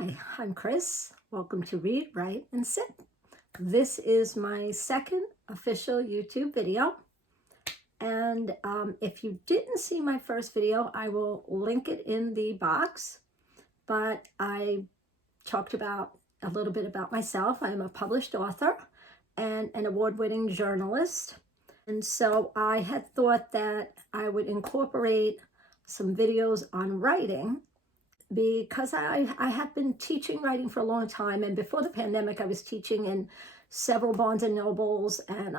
Hi, I'm Chris. Welcome to Read, Write, and Sit. This is my second official YouTube video. And if you didn't see my first video, I will link it in the box. But I talked about a little bit about myself. I'm a published author and an award-winning journalist. And so I had thought that I would incorporate some videos on writing because I have been teaching writing for a long time. And before the pandemic, I was teaching in several Barnes and Nobles and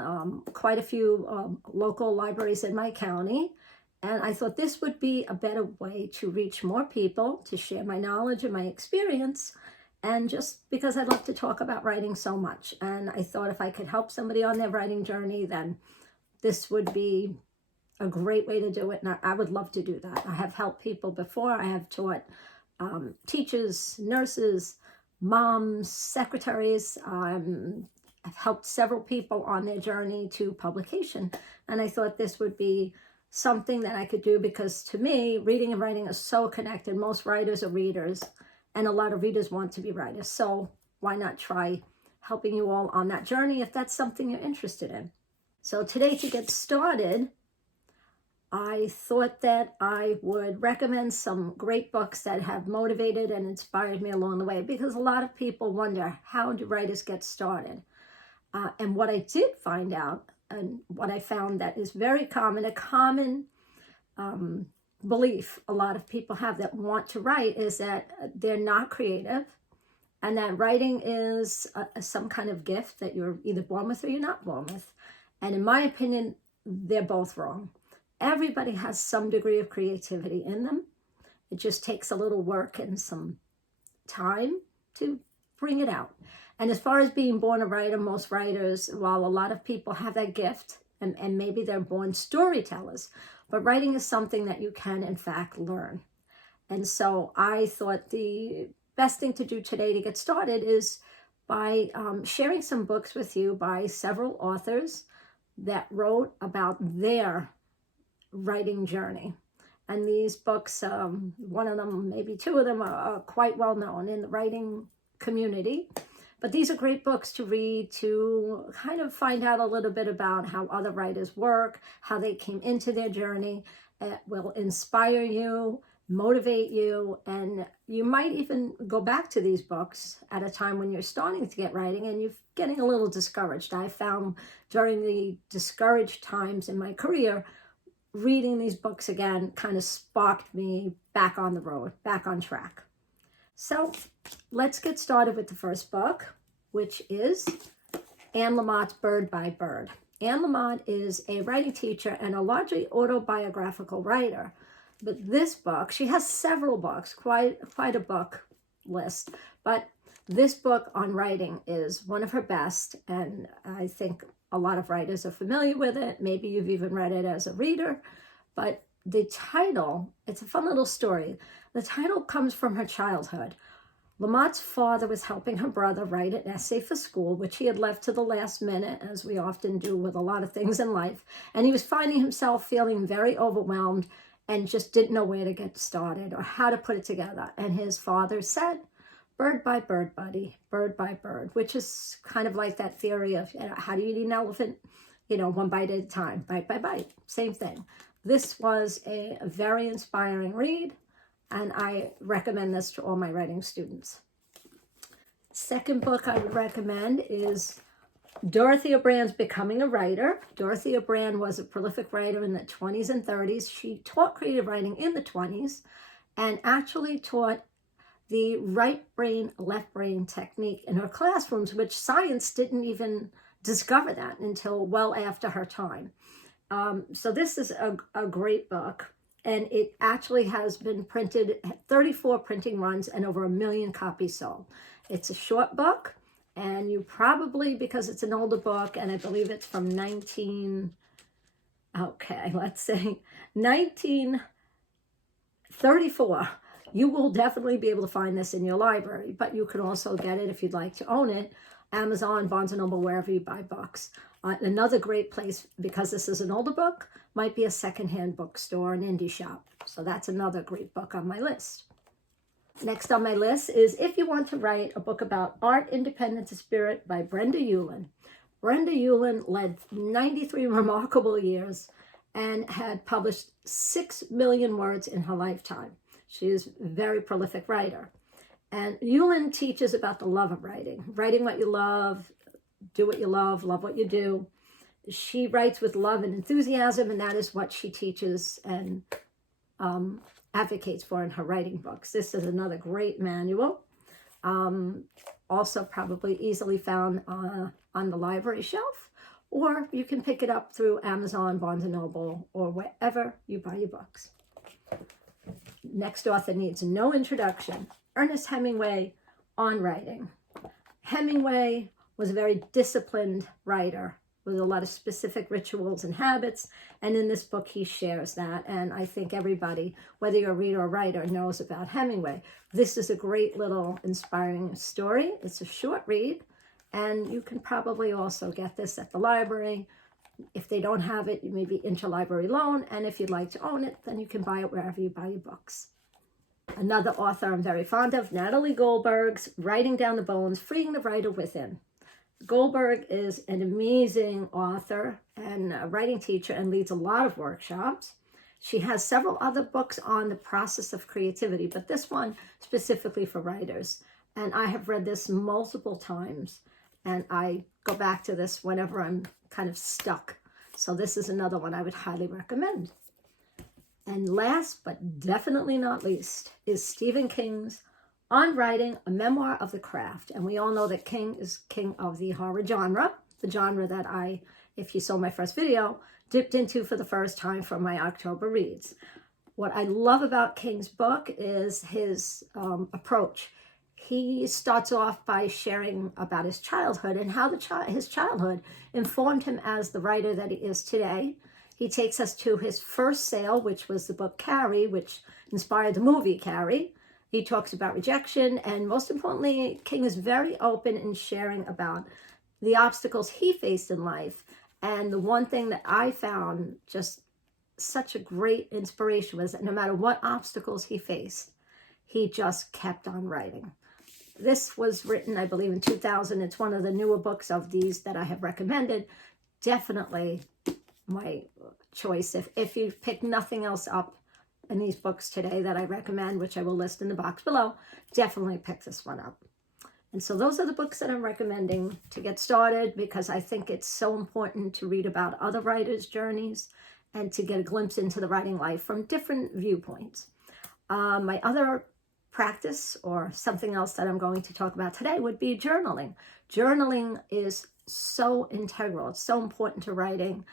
quite a few local libraries in my county. And I thought this would be a better way to reach more people, to share my knowledge and my experience, and just because I love to talk about writing so much. And I thought if I could help somebody on their writing journey, then this would be a great way to do it. And I would love to do that. I have helped people before. I have taught teachers, nurses, moms, secretaries. I've helped several people on their journey to publication. And I thought this would be something that I could do because to me, reading and writing are so connected. Most writers are readers and a lot of readers want to be writers. So why not try helping you all on that journey if that's something you're interested in? So today, to get started, I thought that I would recommend some great books that have motivated and inspired me along the way, because a lot of people wonder, how do writers get started? And what I did find out, and what I found that is very common, a common belief a lot of people have that want to write, is that they're not creative and that writing is some kind of gift that you're either born with or you're not born with. And in my opinion, they're both wrong. Everybody has some degree of creativity in them. It just takes a little work and some time to bring it out. And as far as being born a writer, most writers, while a lot of people have that gift, and maybe they're born storytellers, but writing is something that you can, in fact, learn. And so I thought the best thing to do today to get started is by sharing some books with you by several authors that wrote about their writing journey. And these books, one of them, maybe two of them, are quite well known in the writing community. But these are great books to read, to kind of find out a little bit about how other writers work, how they came into their journey. It will inspire you, motivate you, and you might even go back to these books at a time when you're starting to get writing and you're getting a little discouraged. I found during the discouraged times in my career, reading these books again kind of sparked me back on the road, back on track. So let's get started with the first book, which is Anne Lamott's Bird by Bird. Anne Lamott is a writing teacher and a largely autobiographical writer. But this book, she has several books, quite a book list, but this book on writing is one of her best, and I think a lot of writers are familiar with it. Maybe you've even read it as a reader, but the title, it's a fun little story. The title comes from her childhood. Lamott's father was helping her brother write an essay for school, which he had left to the last minute, as we often do with a lot of things in life. And he was finding himself feeling very overwhelmed and just didn't know where to get started or how to put it together. And his father said, "Bird by bird, buddy, bird by bird," which is kind of like that theory of, how do you eat an elephant? One bite at a time, bite by bite, same thing. This was a very inspiring read, and I recommend this to all my writing students. Second book I would recommend is Dorothea Brande's Becoming a Writer. Dorothea Brande was a prolific writer in the 20s and 30s. She taught creative writing in the 20s and actually taught the right brain, left brain technique in her classrooms, which science didn't even discover that until well after her time. So this is a great book, and it actually has been printed, 34 printing runs and over 1 million copies sold. It's a short book, and you probably, because it's an older book, and I believe it's from 1934, you will definitely be able to find this in your library, but you can also get it if you'd like to own it, Amazon, Barnes & Noble, wherever you buy books. Another great place, because this is an older book, might be a secondhand bookstore, an indie shop. So that's another great book on my list. Next on my list is If You Want to Write a Book About Art, Independence, and Spirit by Brenda Ueland. Brenda Ueland led 93 remarkable years and had published 6 million words in her lifetime. She is a very prolific writer. And Ueland teaches about the love of writing. Writing what you love, do what you love what you do. She writes with love and enthusiasm, and that is what she teaches and advocates for in her writing books. This is another great manual. Also probably easily found on the library shelf, or you can pick it up through Amazon, Barnes & Noble, or wherever you buy your books. Next author needs no introduction. Ernest Hemingway on writing. Hemingway was a very disciplined writer with a lot of specific rituals and habits, and in this book he shares that, and I think everybody, whether you're a reader or writer, knows about Hemingway. This is a great little inspiring story. It's a short read, and you can probably also get this at the library. If they don't have it, you may be interlibrary loan, and if you'd like to own it, then you can buy it wherever you buy your books. Another author I'm very fond of, Natalie Goldberg's Writing Down the Bones, Freeing the Writer Within. Goldberg is an amazing author and a writing teacher and leads a lot of workshops. She has several other books on the process of creativity, but this one specifically for writers. And I have read this multiple times, and I go back to this whenever I'm kind of stuck. So this is another one I would highly recommend. And last but definitely not least is Stephen King's On Writing, a Memoir of the Craft. And we all know that King is king of the horror genre, the genre that I, if you saw my first video, dipped into for the first time for my October reads. What I love about King's book is his approach. He starts off by sharing about his childhood and how his childhood informed him as the writer that he is today. He takes us to his first sale, which was the book Carrie, which inspired the movie Carrie. He talks about rejection, and most importantly, King is very open in sharing about the obstacles he faced in life. And the one thing that I found just such a great inspiration was that no matter what obstacles he faced, he just kept on writing. This was written, I believe, in 2000. It's one of the newer books of these that I have recommended. Definitely my choice. If you pick nothing else up in these books today that I recommend, which I will list in the box below, definitely pick this one up. And so those are the books that I'm recommending to get started, because I think it's so important to read about other writers' journeys and to get a glimpse into the writing life from different viewpoints. My other practice, or something else that I'm going to talk about today, would be journaling. Journaling is so integral. It's so important to writing.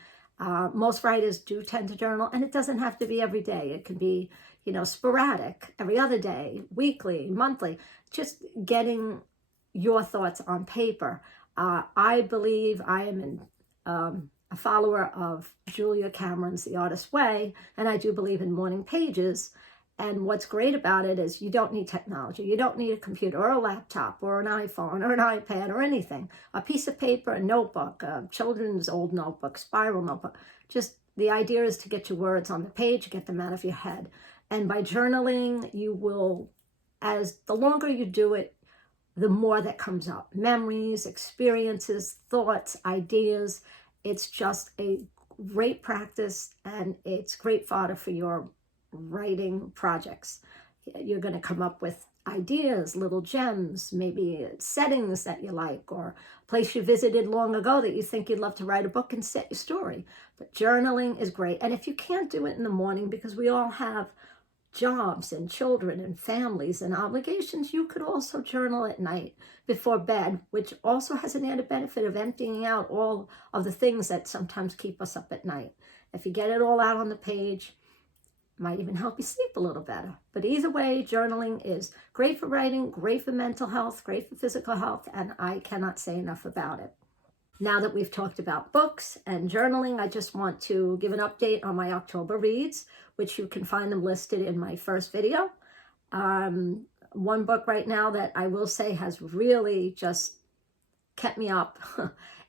Most writers do tend to journal, and it doesn't have to be every day. It can be, sporadic, every other day, weekly, monthly, just getting your thoughts on paper. I believe I am a follower of Julia Cameron's The Artist's Way, and I do believe in morning pages. And what's great about it is you don't need technology. You don't need a computer or a laptop or an iPhone or an iPad or anything. A piece of paper, a notebook, a children's old notebook, spiral notebook. Just the idea is to get your words on the page, get them out of your head. And by journaling, you will, as the longer you do it, the more that comes up. Memories, experiences, thoughts, ideas. It's just a great practice, and it's great fodder for your writing projects. You're going to come up with ideas, little gems, maybe settings that you like, or a place you visited long ago that you think you'd love to write a book and set your story. But journaling is great. And if you can't do it in the morning, because we all have jobs and children and families and obligations, you could also journal at night before bed, which also has an added benefit of emptying out all of the things that sometimes keep us up at night. If you get it all out on the page, might even help you sleep a little better. But either way, journaling is great for writing, great for mental health, great for physical health, and I cannot say enough about it. Now that we've talked about books and journaling, I just want to give an update on my October reads, which you can find them listed in my first video. One book right now that I will say has really just kept me up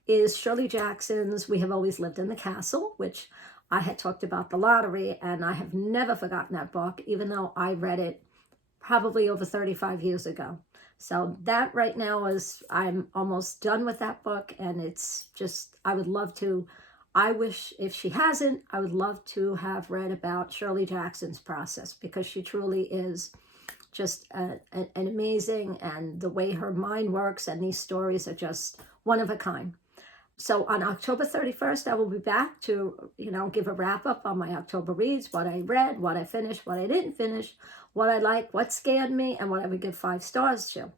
is Shirley Jackson's We Have Always Lived in the Castle, which I had talked about the lottery, and I have never forgotten that book, even though I read it probably over 35 years ago. So that right now is, I'm almost done with that book, and it's just, I would love to, I wish, if she hasn't, I would love to have read about Shirley Jackson's process, because she truly is just an amazing, and the way her mind works, and these stories are just one of a kind. So on October 31st, I will be back to, give a wrap up on my October reads, what I read, what I finished, what I didn't finish, what I like, what scared me, and what I would give 5 stars to.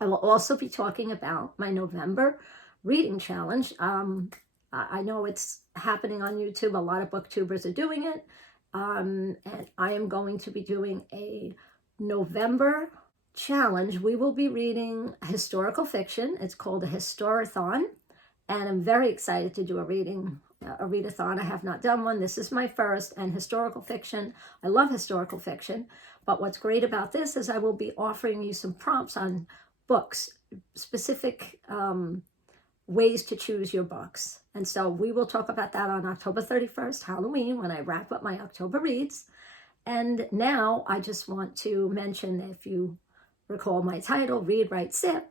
I will also be talking about my November reading challenge. I know it's happening on YouTube. A lot of booktubers are doing it. And I am going to be doing a November challenge. We will be reading historical fiction. It's called a Historathon. And I'm very excited to do a readathon. I have not done one. This is my first, and historical fiction. I love historical fiction. But what's great about this is I will be offering you some prompts on books, specific ways to choose your books. And so we will talk about that on October 31st, Halloween, when I wrap up my October reads. And now I just want to mention, if you recall my title, Read, Write, Sip,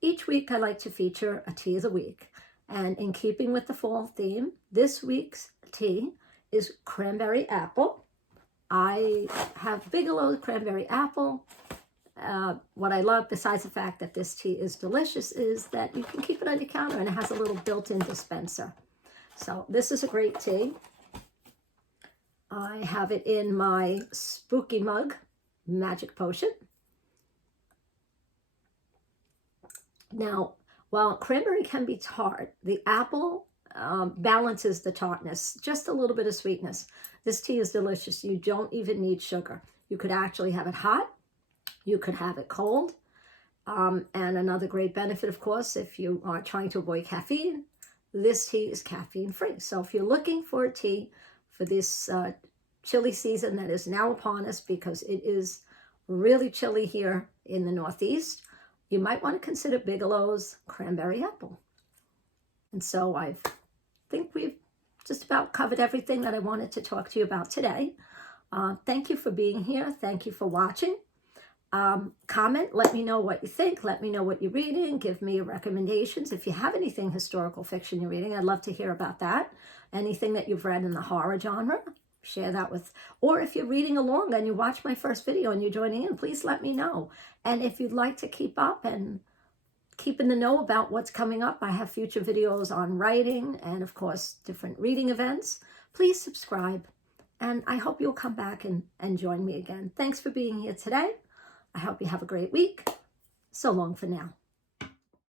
each week I like to feature a tea of the week. And in keeping with the fall theme, this week's tea is cranberry apple. I have Bigelow's cranberry apple. What I love, besides the fact that this tea is delicious, is that you can keep it on your counter, and it has a little built-in dispenser. So this is a great tea. I have it in my spooky mug, Magic Potion. Now, while cranberry can be tart, the apple balances the tartness, just a little bit of sweetness. This tea is delicious. You don't even need sugar. You could actually have it hot. You could have it cold. And another great benefit, of course, if you are trying to avoid caffeine, this tea is caffeine free. So if you're looking for a tea for this chilly season that is now upon us, because it is really chilly here in the Northeast, you might want to consider Bigelow's cranberry apple. And so I think we've just about covered everything that I wanted to talk to you about today. Thank you for being here. Thank you for watching. Comment, let me know what you think. Let me know what you're reading. Give me your recommendations. If you have anything historical fiction you're reading, I'd love to hear about that. Anything that you've read in the horror genre, share that with, or if you're reading along and you watch my first video and you're joining in, please let me know. And if you'd like to keep up and keep in the know about what's coming up, I have future videos on writing and, of course, different reading events. Please subscribe, and I hope you'll come back and join me again. Thanks for being here today. I hope you have a great week. So long for now.